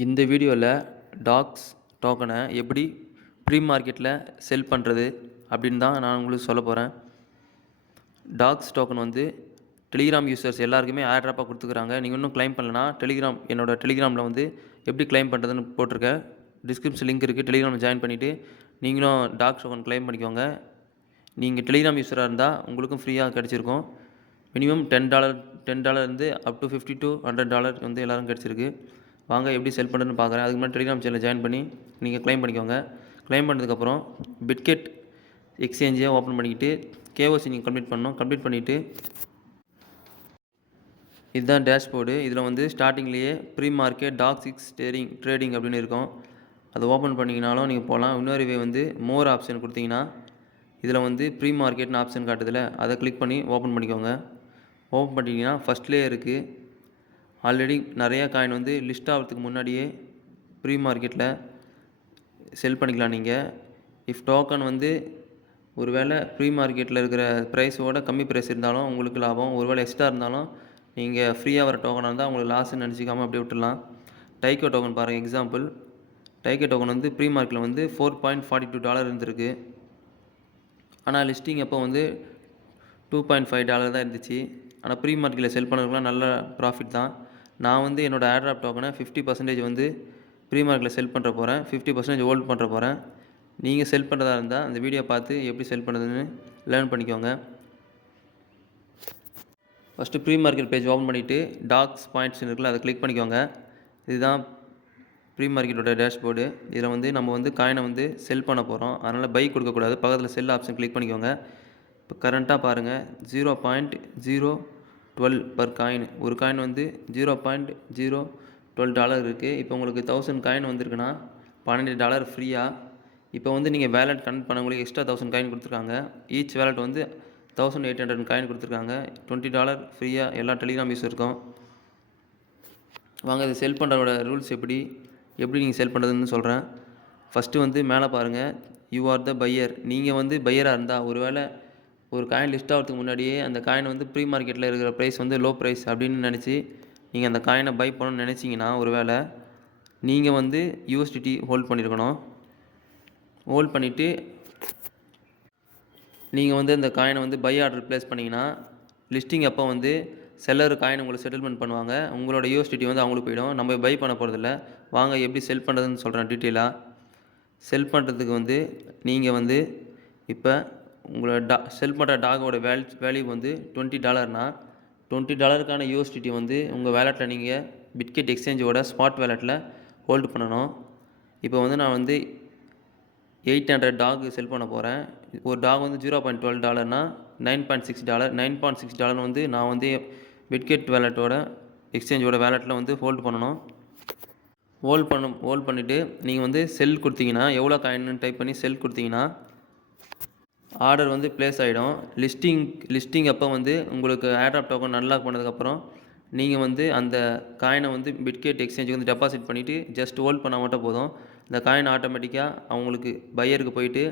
இந்த வீடியோவில் டாக்ஸ் டோக்கனை எப்படி ப்ரீ மார்க்கெட்டில் செல் பண்ணுறது அப்படின்னு தான் நான் உங்களுக்கு சொல்ல போகிறேன். டாக்ஸ் டோக்கன் வந்து டெலிகிராம் யூசர்ஸ் எல்லாருக்குமே ஏர்ட்ராப்பாக கொடுத்துக்கிறாங்க. நீங்கள் இன்னும் கிளைம் பண்ணலன்னா என்னோடய டெலிகிராமில் வந்து எப்படி கிளைம் பண்ணுறதுன்னு போட்டிருக்கேன். டிஸ்கிரிப்ஷன் லிங்க் இருக்குது. டெலிகிராமில் ஜாயின் பண்ணிவிட்டு நீங்களும் டாக்ஸ் டோக்கன் கிளைம் பண்ணிக்கோங்க. நீங்கள் டெலிகிராம் யூஸராக இருந்தால் உங்களுக்கும் ஃப்ரீயாக கிடச்சிருக்கும். மினிமம் $10 இருந்து அப் டு $50 to $100 வந்து எல்லோரும் கிடச்சிருக்கு. வாங்க எப்படி செல் பண்ணுறதுன்னு பார்க்குறேன். அதுக்கு முன்னாடி டெலிகிராம் சேனலில் ஜாயின் பண்ணி நீங்கள் கிளைம் பண்ணிக்கோங்க. கிளைம் பண்ணதுக்கப்புறம் பிட்கெட் எக்ஸ்சேஞ்சை ஓப்பன் பண்ணிக்கிட்டு KYC நீங்கள் கம்ப்ளீட் பண்ணணும். கம்ப்ளீட் பண்ணிவிட்டு இதுதான் டேஷ்போர்டு. இதில் வந்து ஸ்டார்டிங்லேயே ப்ரீ மார்க்கெட் டாக்ஸ் ட்ரேடிங் அப்படின்னு இருக்கும். அதை ஓப்பன் பண்ணிங்கனாலும் நீங்கள் போகலாம். இன்னொரு வே வந்து மோர் ஆப்ஷன் கொடுத்தீங்கன்னா இதில் வந்து ப்ரீ மார்க்கெட்னு ஆப்ஷன் காட்டுதில்ல, அதை கிளிக் பண்ணி ஓப்பன் பண்ணிக்கோங்க. ஓப்பன் பண்ணிட்டீங்கன்னா ஃபஸ்ட்லேயே இருக்குது. ஆல்ரெடி நிறையா காயின் வந்து லிஸ்ட் ஆகிறதுக்கு முன்னாடியே ப்ரீ மார்க்கெட்டில் செல் பண்ணிக்கலாம். நீங்கள் இஃப் டோக்கன் வந்து ஒரு வேளை ப்ரீ மார்க்கெட்டில் இருக்கிற ப்ரைஸோட கம்மி ப்ரைஸ் இருந்தாலும் உங்களுக்கு லாபம், ஒரு வேளை எக்ஸ்ட்ரா இருந்தாலும் நீங்கள் ஃப்ரீயாக வர டோக்கனாக இருந்தால் உங்களுக்கு லாஸ்ன்னு நினச்சிக்காமல் அப்படியே விட்டுடலாம். டைக்கோ டோக்கன் பாருங்கள். எக்ஸாம்பிள், டைக்கோ டோக்கன் வந்து ப்ரீ மார்க்கெட்டில் வந்து $4.42 இருந்திருக்கு. ஆனால் லிஸ்டிங் அப்போ வந்து $2.5 தான் இருந்துச்சு. ஆனால் ப்ரீ மார்க்கெட்டில் செல் பண்ணுறதுக்குலாம் நல்ல ப்ராஃபிட் தான். நான் வந்து என்னோடய ஏர்ட்ராப் டோக்கனை 50% வந்து ப்ரீ மார்க்கெட்டில் செல் பண்ணுற போகிறேன், 50% ஹோல்ட் பண்ணுற போகிறேன். நீங்கள் செல் பண்ணுறதா இருந்தால் அந்த வீடியோ பார்த்து எப்படி செல் பண்ணுறதுன்னு லேர்ன் பண்ணிக்கோங்க. First pre market page open பண்ணிவிட்டு டாக்ஸ் பாயிண்ட்ஸ் இருக்குல்ல, அதை கிளிக் பண்ணிக்கோங்க. இதுதான் ப்ரீ மார்க்கெட்டோட டேஷ்போர்டு. இதில் வந்து நம்ம வந்து காயினை வந்து செல் பண்ண போகிறோம். அதனால் பை கொடுக்கக்கூடாது. பக்கத்தில் செல் ஆப்ஷன் கிளிக் பண்ணிக்கோங்க. இப்போ கரண்ட்டாக பாருங்கள், 0.012 பர் காயின். ஒரு காயின் வந்து $0.012 இருக்குது. இப்போ உங்களுக்கு 1000 காயின் வந்திருக்குன்னா $12 ஃப்ரீயாக. இப்போ வந்து நீங்கள் வேலெட் கனெக்ட் பண்ணவங்களுக்கு எக்ஸ்ட்ரா 1000 காயின் கொடுத்துருக்காங்க. ஈச் வேலெட் வந்து 1800 காயின் கொடுத்துருக்காங்க. $20 ஃப்ரீயாக எல்லா டெலிகிராம் யூஸ் இருக்கும். வாங்க, இது செல் பண்ணுறதோட ரூல்ஸ் எப்படி நீங்கள் செல் பண்ணுறதுன்னு சொல்கிறேன். ஃபஸ்ட்டு வந்து மேலே பாருங்கள், யூ ஆர் த பையர். நீங்கள் வந்து பையராக இருந்தால் ஒரு காயின் லிஸ்ட் ஆகிறதுக்கு முன்னாடியே அந்த காயின் வந்து ப்ரீ மார்க்கெட்டில் இருக்கிற ப்ரைஸ் வந்து லோ ப்ரைஸ் அப்படின்னு நினச்சி நீங்கள் அந்த காயினை பை பண்ணணும்னு நினச்சிங்கன்னா ஒரு வேளை நீங்கள் வந்து USDT ஹோல்ட் பண்ணியிருக்கணும். ஹோல்ட் பண்ணிவிட்டு நீங்கள் வந்து அந்த காயினை வந்து பை ஆர்டர் ப்ளேஸ் பண்ணிங்கன்னா லிஸ்டிங் அப்போ வந்து செல்லர் காயின் உங்களுக்கு செட்டில்மெண்ட் பண்ணுவாங்க. உங்களோட USDT வந்து அவங்களுக்கு போயிடும். நம்ம பை பண்ண போகிறதில்ல. வாங்க எப்படி செல் பண்ணுறதுன்னு சொல்கிறேன் டீட்டெயிலாக. செல் பண்ணுறதுக்கு வந்து நீங்கள் வந்து இப்போ உங்களோட செல் பண்ணுற டாகோட வேல்யூ வந்து $20னா $20க்கான USDT வந்து உங்கள் வேலெட்டில் நீங்கள் பிட்கெட் எக்ஸ்சேஞ்சோட ஸ்பாட் வேலெட்டில் ஹோல்டு பண்ணணும். இப்போ வந்து நான் வந்து 800 டாக் செல் பண்ண போகிறேன். ஒரு டாக் வந்து $0.12னா $9.6 வந்து நான் வந்து பிட்கெட் வேலெட்டோட எக்ஸ்சேஞ்சோட வேலெட்டில் வந்து ஹோல்டு பண்ணணும். ஹோல்ட் பண்ணிவிட்டு நீங்கள் வந்து செல் கொடுத்தீங்கன்னா எவ்வளோ காயின்னு டைப் பண்ணி செல் கொடுத்தீங்கன்னா ஆர்டர் வந்து ப்ளேஸ் ஆகிடும். லிஸ்டிங் அப்போ வந்து உங்களுக்கு ஏர்ட்ராப் டோக்கன் அன்லாக் பண்ணதுக்கப்புறம் நீங்கள் வந்து அந்த காயினை வந்து பிட்கெட் எக்ஸ்சேஞ்சுக்கு வந்து டெபாசிட் பண்ணிவிட்டு ஜஸ்ட் ஹோல்ட் பண்ணால் மட்டும் போதும். இந்த காயின் ஆட்டோமேட்டிக்காக அவங்களுக்கு பையருக்கு போயிட்டு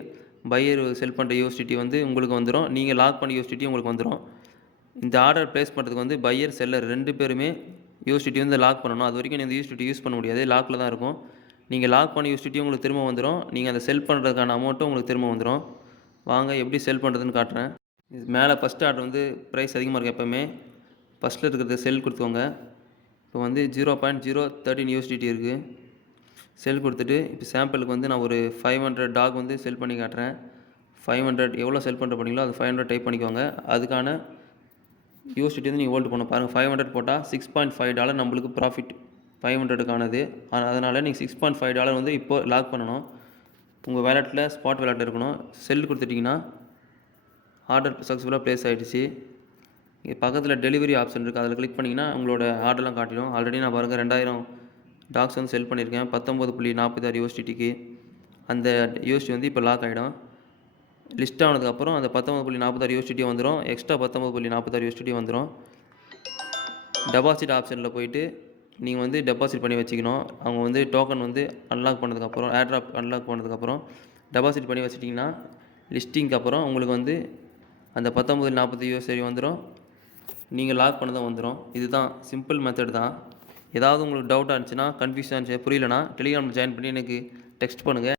பையர் செல் பண்ணுற USDT வந்து உங்களுக்கு வந்துடும். நீங்கள் லாக் பண்ண USDT உங்களுக்கு வந்துடும். இந்த ஆர்டர் ப்ளேஸ் பண்ணுறதுக்கு வந்து பையர் செல்லர் 2 பேருமே USDT வந்து லாக் பண்ணணும். அது வரைக்கும் நீங்கள் USDT யூஸ் பண்ண முடியாது, லாக்கில் தான் இருக்கும். நீங்கள் லாக் பண்ண USDT உங்களுக்கு திரும்ப வந்துடும். நீங்கள் அதை செல் பண்ணுறதுக்கான அமௌண்ட்டும் உங்களுக்கு திரும்ப வந்துடும். வாங்க எப்படி செல் பண்ணுறதுன்னு காட்டுறேன். இது மேலே ஃபஸ்ட் ஆர்டர் வந்து ப்ரைஸ் அதிகமாக இருக்குது. எப்போவுமே ஃபஸ்ட்டில் இருக்கிறத செல் கொடுத்துக்கோங்க. இப்போ வந்து 0.013 USDT இருக்குது. செல் கொடுத்துட்டு இப்போ சாம்பிளுக்கு வந்து நான் ஒரு 500 டாக் வந்து செல் பண்ணி காட்டுறேன். 500 எவ்வளோ செல் பண்ணுற போனீங்களோ அது 500 டைப் பண்ணிக்கோங்க. அதுக்கான USDT வந்து நீங்கள் ஹோல்டு பண்ண பாருங்கள். 500 போட்டால் $6.5 நம்மளுக்கு ப்ராஃபிட் 500க்கானது. அதனால் நீங்கள் $6.5 வந்து இப்போது லாக் பண்ணணும். உங்கள் வேலெட்டில் ஸ்பாட் வேலெட்டில் இருக்கணும். செல் கொடுத்துட்டிங்கன்னா ஆர்டர் சக்ஸஸ்ஃபுல்லாக ப்ளேஸ் ஆகிடுச்சு. இங்கே பக்கத்தில் டெலிவரி ஆப்ஷன் இருக்குது, அதில் கிளிக் பண்ணிங்கன்னா உங்களோட ஆர்டர்லாம் காட்டிடும். ஆல்ரெடி நான் பாருங்கள் 2000 டாக்ஸ் வந்து செல் பண்ணியிருக்கேன் 19.46 USDTக்கு. அந்த USDT வந்து இப்போ லாக் ஆகிடும். லிஸ்ட் ஆனதுக்கப்புறம் அந்த 19.46 USDT வந்துடும். எக்ஸ்ட்ரா 19.46 USDT வந்துடும். டெபாசிட் ஆப்ஷனில் போயிட்டு நீங்கள் வந்து டெபாசிட் பண்ணி வச்சுக்கணும். அவங்க வந்து டோக்கன் வந்து அன்லாக் பண்ணதுக்கப்புறம் ஏர்ட்ராப் அன்லாக் பண்ணதுக்கப்புறம் டெபாசிட் பண்ணி வச்சிட்டிங்கன்னா லிஸ்டிங்க்கு அப்புறம் உங்களுக்கு வந்து அந்த 19.40 USDT வந்துடும். நீங்கள் லாக் பண்ணதான் வந்துடும். இதுதான் சிம்பிள் மெத்தட் தான். ஏதாவது உங்களுக்கு டவுட்டாக இருந்துச்சுன்னா, கன்ஃப்யூஷனாக இருந்துச்சு, புரியலனா டெலிகிராமில் ஜாயின் பண்ணி எனக்கு டெக்ஸ்ட் பண்ணுங்கள்.